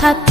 탓